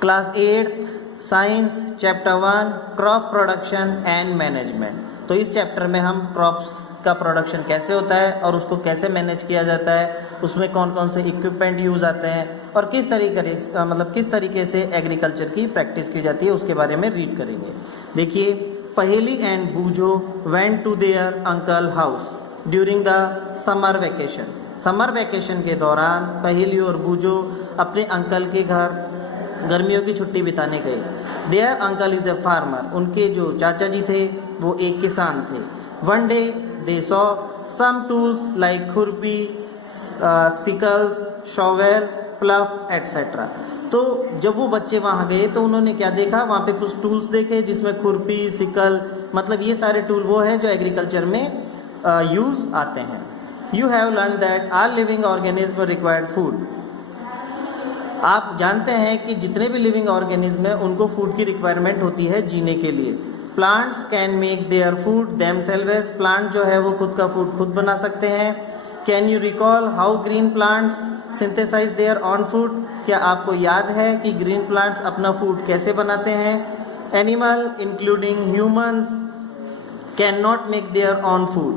Class 8 science chapter 1 crop production and management. तो इस chapter में हम क्रॉप्स का प्रोडक्शन कैसे होता है और उसको कैसे मैनेज किया जाता है, उसमें कौन कौन से इक्विपमेंट यूज़ आते हैं और किस तरीके से एग्रीकल्चर की प्रैक्टिस की जाती है उसके बारे में रीड करेंगे। देखिए, Paheli and Boojho went to their uncle house during the summer vacation. Summer vacation के दौरान पहेली और बूझो अपने अंकल के घर गर्मियों की छुट्टी बिताने गए। Their uncle is a farmer. उनके जो चाचा जी थे वो एक किसान थे। One day they saw some tools like खुरपी, सिकल्स, शॉवेल, प्लफ एट्सेट्रा। तो जब वो बच्चे वहाँ गए तो उन्होंने क्या देखा, वहाँ पे कुछ टूल्स देखे जिसमें खुरपी, सिकल, मतलब ये सारे टूल वो हैं जो एग्रीकल्चर में यूज़ आते हैं। You have learn that all living organism required food. आप जानते हैं कि जितने भी लिविंग ऑर्गेनिज्म हैं उनको फूड की रिक्वायरमेंट होती है जीने के लिए। Plants can make their food themselves. Plant जो है वो खुद का फूड खुद बना सकते हैं। Can you recall how green plants synthesise their own food. क्या आपको याद है कि ग्रीन प्लांट्स अपना फूड कैसे बनाते हैं। Animal including humans can not make their own food.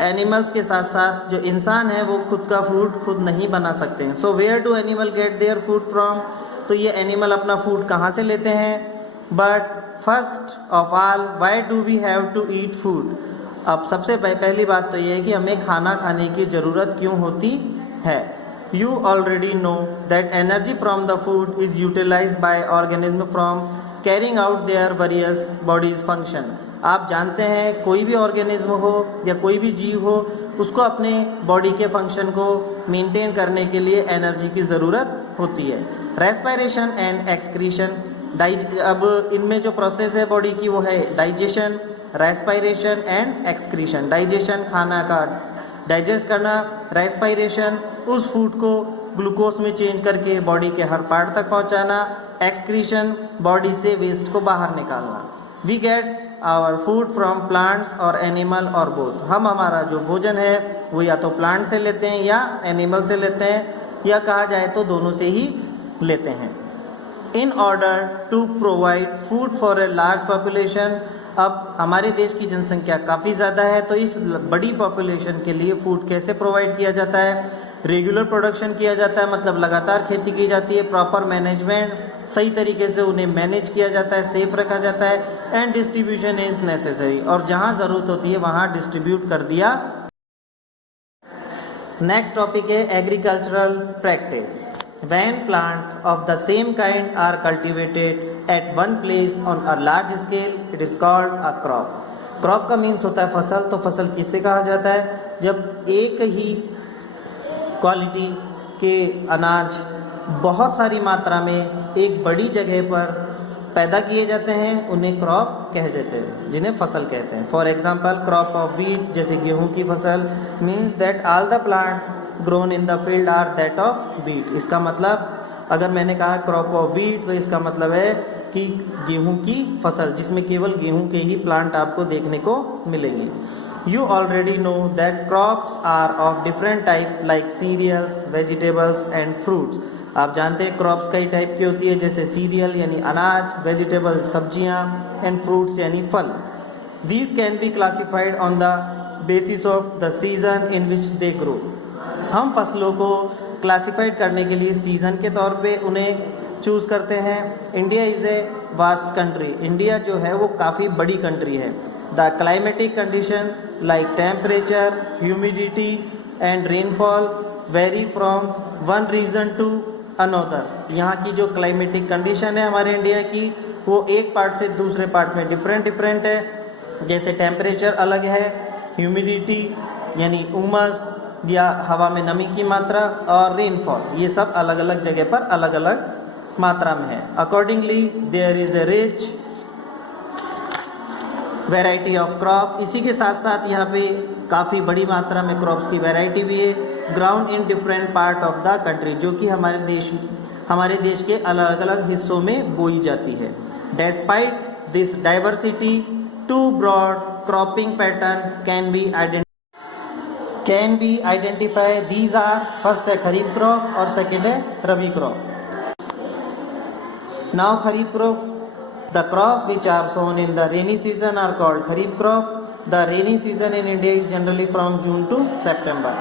Animals के साथ साथ जो इंसान है वो खुद का फूड खुद नहीं बना सकते हैं। So where do animal get their food from. तो ये एनिमल अपना फूड कहाँ से लेते हैं। But first of all why do we have to eat food. अब सबसे पहली बात तो ये है कि हमें खाना खाने की ज़रूरत क्यों होती है। You already know that energy from the food is utilised by organism from carrying out their various bodies function. आप जानते हैं कोई भी ऑर्गेनिज्म हो या कोई भी जीव हो उसको अपने बॉडी के फंक्शन को मेंटेन करने के लिए एनर्जी की ज़रूरत होती है। Respiration and excretion. अब इनमें जो प्रोसेस है बॉडी की वो है digestion, respiration and excretion. Digestion खाना का डाइजेस्ट करना, रेस्पिरेशन उस फूड को ग्लूकोज में चेंज करके बॉडी के हर पार्ट तक पहुंचाना, एक्सक्रीशन बॉडी से वेस्ट को बाहर निकालना। We get our food from plants और एनिमल और बोथ। हम हमारा जो भोजन है वो या तो प्लांट से लेते हैं या एनिमल से लेते हैं, या कहा जाए तो दोनों से ही लेते हैं। In order to provide food for a large population. अब हमारे देश की जनसंख्या काफ़ी ज़्यादा है तो इस बड़ी पॉपुलेशन के लिए फूड कैसे प्रोवाइड किया जाता है। रेगुलर प्रोडक्शन किया जाता है, मतलब लगातार खेती की जाती है। प्रॉपर मैनेजमेंट, सही तरीके से उन्हें मैनेज किया जाता है, सेफ रखा जाता है। And distribution is necessary. और जहाँ ज़रूरत होती है वहाँ डिस्ट्रीब्यूट कर दिया। नेक्स्ट टॉपिक है agricultural practice. When plant of the same kind are cultivated at one place on a large scale, it is called a crop. Crop का मीन्स होता है फसल। तो फसल किसे कहा जाता है, जब एक ही क्वालिटी के अनाज बहुत सारी मात्रा में एक बड़ी जगह पर पैदा किए जाते हैं उन्हें क्रॉप कह जाते हैं, जिन्हें फसल कहते हैं। For example crop of wheat, जैसे गेहूं की फसल, means that all the plant grown in the field are that of wheat. इसका मतलब अगर मैंने कहा क्रॉप ऑफ वीट तो इसका मतलब है कि गेहूं की फसल जिसमें केवल गेहूं के ही प्लांट आपको देखने को मिलेंगे। You already know that crops are of different type like cereals, vegetables and fruits. आप जानते हैं क्रॉप्स कई टाइप की होती है, जैसे सीरियल यानी अनाज, वेजिटेबल सब्जियां, एंड फ्रूट्स यानी फल। These can be classified on the basis of the season in which they grow. हम फसलों को क्लासिफाइड करने के लिए सीज़न के तौर पे उन्हें चूज़ करते हैं। India is a vast country. India जो है वो काफ़ी बड़ी कंट्री है। The climatic condition like temperature, humidity and rainfall vary from one region to another. यहाँ की जो क्लाइमेटिक कंडीशन है हमारे इंडिया की वो एक पार्ट से दूसरे पार्ट में डिफरेंट है। जैसे टेम्परेचर अलग है, ह्यूमिडिटी यानी उमस या हवा में नमी की मात्रा, और रेनफॉल, ये सब अलग अलग जगह पर अलग अलग मात्रा में है। Accordingly there is a rich variety of crop. इसी के साथ साथ यहाँ पे काफ़ी बड़ी मात्रा में क्रॉप्स की वैरायटी भी है। Ground in different part of the country, जो कि हमारे देश के अलग अलग हिस्सों में बोई जाती है। Despite this diversity two broad cropping pattern can be identify. These are, first है खरीफ क्रॉप और सेकेंड है rabi crop. Now kharif crop, the crop which are sown in the rainy season are called kharif crop. The rainy season in India is generally from June to सितंबर.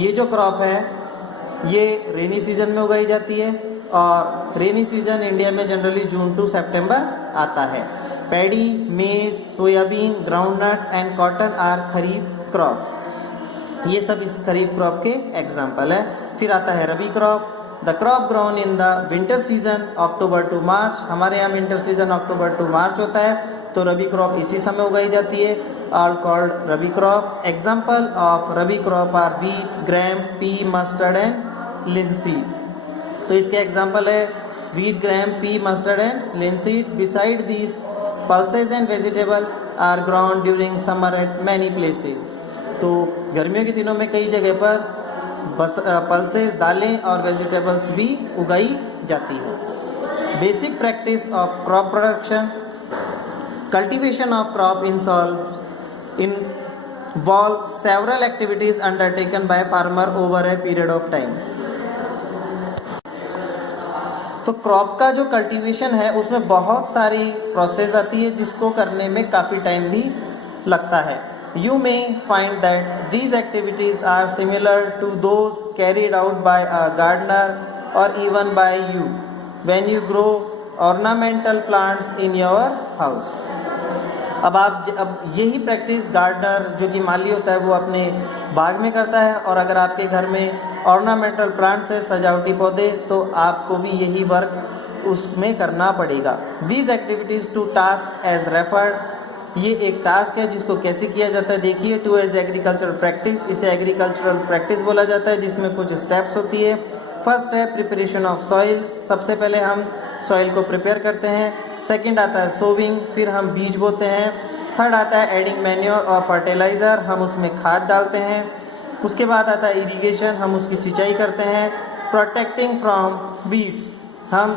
ये जो crop है ये rainy season में उगाई जाती है और रेनी सीजन इंडिया में जनरली जून टू सितंबर आता है. Paddy, maize, soybean, groundnut and cotton are kharif crops. ये सब इस खरीफ क्रॉप के एग्जाम्पल है. फिर आता है rabi crop. The crop grown in the winter season October to March. हमारे यहाँ winter season October to March होता है तो रबी क्रॉप इसी समय उगाई जाती है. All called rabi crop. Example of rabi crop are wheat, gram, pea, mustard and linseed. तो इसके एग्जाम्पल है wheat, gram, pea, mustard and linseed. Beside these pulses and vegetable are grown during summer at many places. तो गर्मियों के दिनों में कई जगह पर पल्सेस, दालें और वेजिटेबल्स भी उगाई जाती है. Basic practice of crop production. Cultivation of crop involve several activities undertaken by farmer over a period of time. तो क्रॉप का जो कल्टीवेशन है उसमें बहुत सारी प्रोसेस आती है जिसको करने में काफ़ी टाइम भी लगता है. You may find that these activities are similar to those carried out by a gardener और even by you when you grow ornamental plants in your house. अब यही प्रैक्टिस गार्डनर जो कि माली होता है वो अपने बाग में करता है और अगर आपके घर में ऑर्नामेंटल प्लांट्स है, सजावटी पौधे, तो आपको भी यही वर्क उसमें करना पड़ेगा. These activities to task as referred. ये एक टास्क है जिसको कैसे किया जाता है देखिए. To as agricultural practice. इसे एग्रीकल्चरल प्रैक्टिस बोला जाता है जिसमें कुछ स्टेप्स होती है. फर्स्ट है प्रिपरेशन ऑफ सॉइल. सबसे पहले हम सॉइल को प्रिपेयर करते हैं. सेकंड आता है सोविंग, फिर हम बीज बोते हैं. थर्ड आता है एडिंग मैन्योर और फर्टिलाइज़र, हम उसमें खाद डालते हैं. उसके बाद आता है इरिगेशन, हम उसकी सिंचाई करते हैं. प्रोटेक्टिंग फ्रॉम वीड्स, हम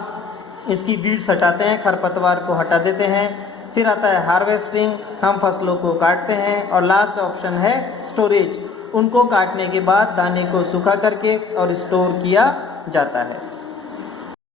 इसकी वीड्स हटाते हैं, खरपतवार को हटा देते हैं. फिर आता है हार्वेस्टिंग, हम फसलों को काटते हैं. और लास्ट ऑप्शन है स्टोरेज, उनको काटने के बाद दाने को सूखा करके और स्टोर किया जाता है.